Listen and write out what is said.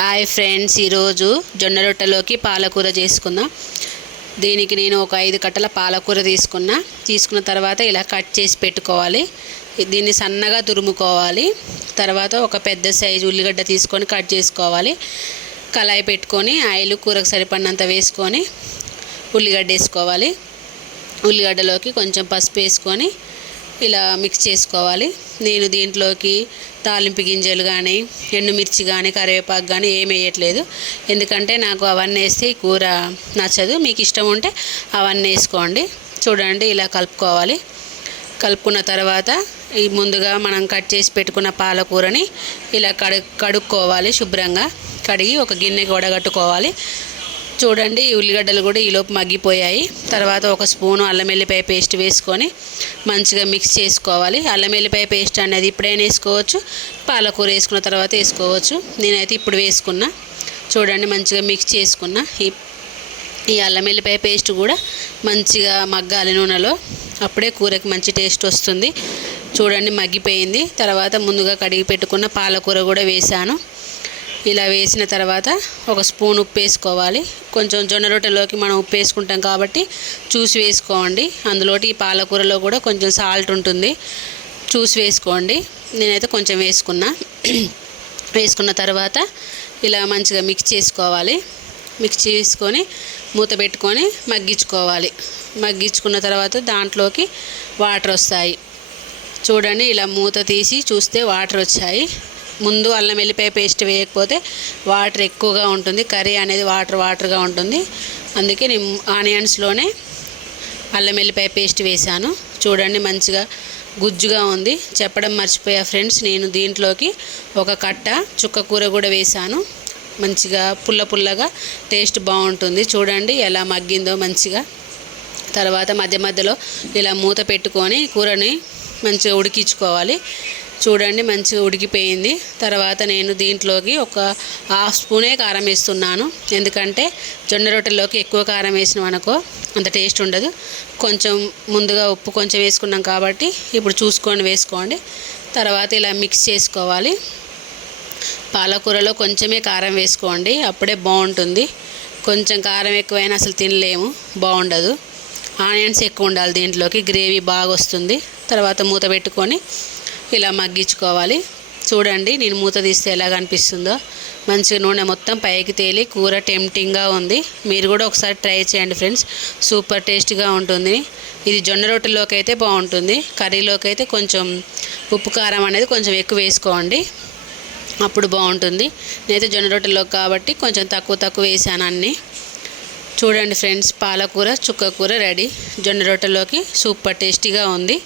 Hi friends, ఈరోజు జొన్న రొట్టెలోకి పాలకూర చేసుకుందాం. దీనికి నేను ఒక 5 కట్టల పాలకూర తీసుకున్న తర్వాత ఇలా కట్ చేసి పెట్టుకోవాలి. దీన్ని సన్నగా తురుముకోవాలి. తర్వాత ఒక పెద్ద సైజు ఉల్లిగడ్డ తీసుకొని కట్ చేసుకోవాలి. కళాయి పెట్టుకొని ఆయిల్ కూరకు సరిపడినంత వేసుకొని ఉల్లిగడ్డ వేసుకోవాలి. ఉల్లిగడ్డలోకి కొంచెం పసుపు వేసుకొని ఇలా మిక్స్ చేసుకోవాలి. నేను దీంట్లోకి తాలింపు గింజలు కానీ ఎండుమిర్చి కానీ కరివేపాకు కానీ ఏమి వేయట్లేదు, ఎందుకంటే నాకు అవన్నీ వేస్తే ఈ కూర నచ్చదు. మీకు ఇష్టం ఉంటే అవన్నీ వేసుకోండి. చూడండి, ఇలా కలుపుకోవాలి. కలుపుకున్న తర్వాత ఈ ముందుగా మనం కట్ చేసి పెట్టుకున్న పాలకూరని ఇలా కడుక్కోవాలి. శుభ్రంగా కడిగి ఒక గిన్నెకి వడగట్టుకోవాలి. చూడండి, ఈ ఉల్లిగడ్డలు కూడా ఈలోపు మగ్గిపోయాయి. తర్వాత ఒక స్పూను అల్లం వెల్లిపాయ పేస్ట్ వేసుకొని మంచిగా మిక్స్ చేసుకోవాలి. అల్లం వెల్లిపాయ పేస్ట్ అనేది ఇప్పుడైనా వేసుకోవచ్చు, పాలకూర వేసుకున్న తర్వాత వేసుకోవచ్చు. నేనైతే ఇప్పుడు వేసుకున్నా. చూడండి, మంచిగా మిక్స్ చేసుకున్నా. ఈ అల్లం వెల్లిపాయ పేస్ట్ కూడా మంచిగా మగ్గాలి నూనెలో, అప్పుడే కూరకి మంచి టేస్ట్ వస్తుంది. చూడండి, మగ్గిపోయింది. తర్వాత ముందుగా కడిగి పెట్టుకున్న పాలకూర కూడా వేసాను. ఇలా వేసిన తర్వాత ఒక స్పూన్ ఉప్పు వేసుకోవాలి. కొంచెం జొన్న రొట్టెలోకి మనం ఉప్పు వేసుకుంటాం కాబట్టి చూసి వేసుకోండి. అందులోటి ఈ పాలకూరలో కూడా కొంచెం సాల్ట్ ఉంటుంది, చూసి వేసుకోండి. నేనైతే కొంచెం వేసుకున్న తర్వాత ఇలా మంచిగా మిక్స్ చేసుకోవాలి. మిక్స్ చేసుకొని మూత పెట్టుకొని మగ్గించుకోవాలి. మగ్గించుకున్న తర్వాత దాంట్లోకి వాటర్ వస్తాయి. చూడండి, ఇలా మూత తీసి చూస్తే వాటర్ వచ్చాయి. ముందు అల్లం వెల్లిపాయ పేస్ట్ వేయకపోతే వాటర్ ఎక్కువగా ఉంటుంది, కర్రీ అనేది వాటర్గా ఉంటుంది. అందుకే నేను ఆనియన్స్లోనే అల్లం వెల్లిపాయ పేస్ట్ వేసాను. చూడండి, మంచిగా గుజ్జుగా ఉంది. చెప్పడం మర్చిపోయా ఫ్రెండ్స్, నేను దీంట్లోకి ఒక కట్ట చుక్క కూర కూడా వేసాను. మంచిగా పుల్లగా టేస్ట్ బాగుంటుంది. చూడండి ఎలా మగ్గిందో మంచిగా. తర్వాత మధ్య మధ్యలో ఇలా మూత పెట్టుకొని కూరని మంచిగా ఉడికించుకోవాలి. చూడండి, మంచిగా ఉడికిపోయింది. తర్వాత నేను దీంట్లోకి ఒక 1/2 స్పూనే కారం వేస్తున్నాను, ఎందుకంటే జొన్న రొట్టెలోకి ఎక్కువ కారం వేసినాం అనుకో అంత టేస్ట్ ఉండదు. కొంచెం ముందుగా ఉప్పు కొంచెం వేసుకున్నాం కాబట్టి ఇప్పుడు చూసుకొని వేసుకోండి. తర్వాత ఇలా మిక్స్ చేసుకోవాలి. పాలకూరలో కొంచెమే కారం వేసుకోండి, అప్పుడే బాగుంటుంది. కొంచెం కారం ఎక్కువైనా అసలు తినలేము, బాగుండదు. ఆనియన్స్ ఎక్కువ ఉండాలి దీంట్లోకి, గ్రేవీ బాగా వస్తుంది. తర్వాత మూత పెట్టుకొని ఇలా మగ్గించుకోవాలి. చూడండి, నేను మూత తీస్తే ఎలా కనిపిస్తుందో. మంచిగా నూనె మొత్తం పైకి తేలి కూర టెంప్టింగ్గా ఉంది. మీరు కూడా ఒకసారి ట్రై చేయండి ఫ్రెండ్స్, సూపర్ టేస్ట్గా ఉంటుంది. ఇది జొన్న రొట్టెలోకి అయితే బాగుంటుంది. కర్రీలోకి అయితే కొంచెం ఉప్పు కారం అనేది కొంచెం ఎక్కువ వేసుకోండి, అప్పుడు బాగుంటుంది. నేనైతే జొన్న రొట్టెలోకి కాబట్టి కొంచెం తక్కువ వేసాను అన్నీ. చూడండి ఫ్రెండ్స్, పాలకూర చుక్క కూర రెడీ. జొన్న రొట్టెలోకి సూపర్ టేస్టీగా ఉంది.